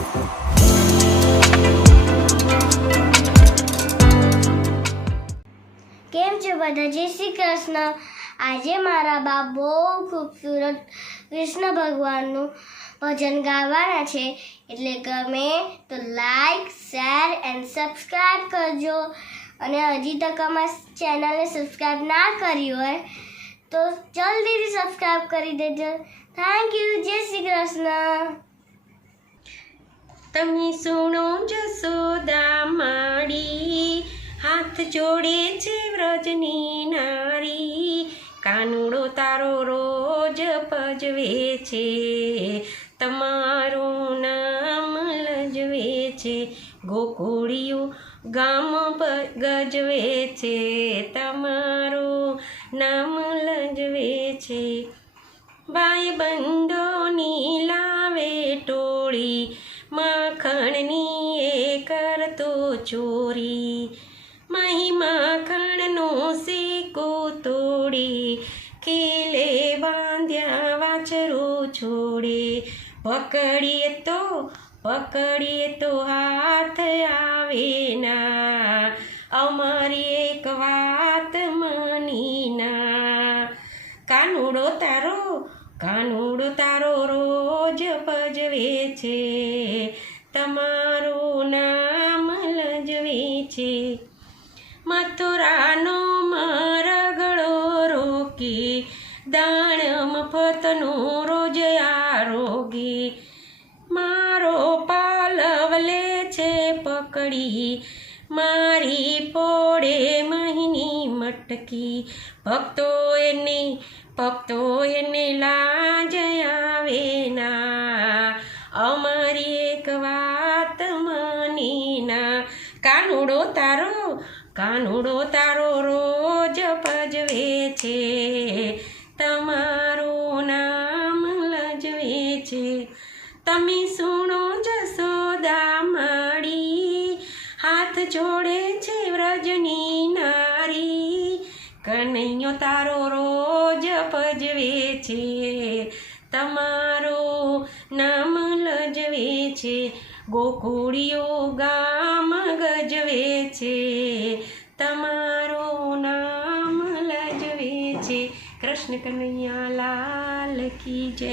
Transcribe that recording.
કેમ છો બધા? જય શ્રી કૃષ્ણ. આજે મારા બા બહુ ખૂબસૂરત કૃષ્ણ ભગવાનનું ભજન ગાવાના છે, એટલે ગમે તો લાઈક, શેર એન્ડ સબસ્ક્રાઈબ કરજો. અને હજી તક અમારી ચેનલને સબસ્ક્રાઈબ ના કરી હોય તો જલ્દીથી સબસ્ક્રાઈબ કરી દેજો. Thank you. જય શ્રી કૃષ્ણ. તમે સુણો જશોદા માડી, હાથ જોડે છે વ્રજની નારી. કાનુડો તારો રોજ ભજવે છે, તમારું નામ લજવે છે. ગોકુળિયું ગામ ગજવે છે, તમારું નામ લજવે છે. ભાઈ બંધોની લાવે ટોળી, માખણની એ કરતો ચોરી. મહી માખણનો શેકો તોડી, ખીલે બાંધ્યા વાછરું છોડે. પકડીએ તો હાથ આવે ના, અમારી એક વાત માની ના. કાનુડો તારો રોજ ભજવે છે, તમારું નામ લજવે છે. મથુરાનો મરગડો રોકી, દાણ મફતનો રોજ આરોગી. મારો પાલવ લે છે પકડી, મારી પોળે મહિની મટકી. ભક્તો એને લાજ આવે ના, અમારી એક વાત માની ના. કાનુડો તારો રોજ ભજવે છે, તમારું નામ લજવે છે. તમે સુણો જશોદા માડી, હાથ જોડે છે વ્રજની નારી. કનૈયો તારો રોજ ભજવે છે, તમારું નામ લજવે છે. ગોકુળિયું ગામ ગજવે છે, તમારું નામ લજવે છે. કૃષ્ણ કનૈયા લાલ કી જય.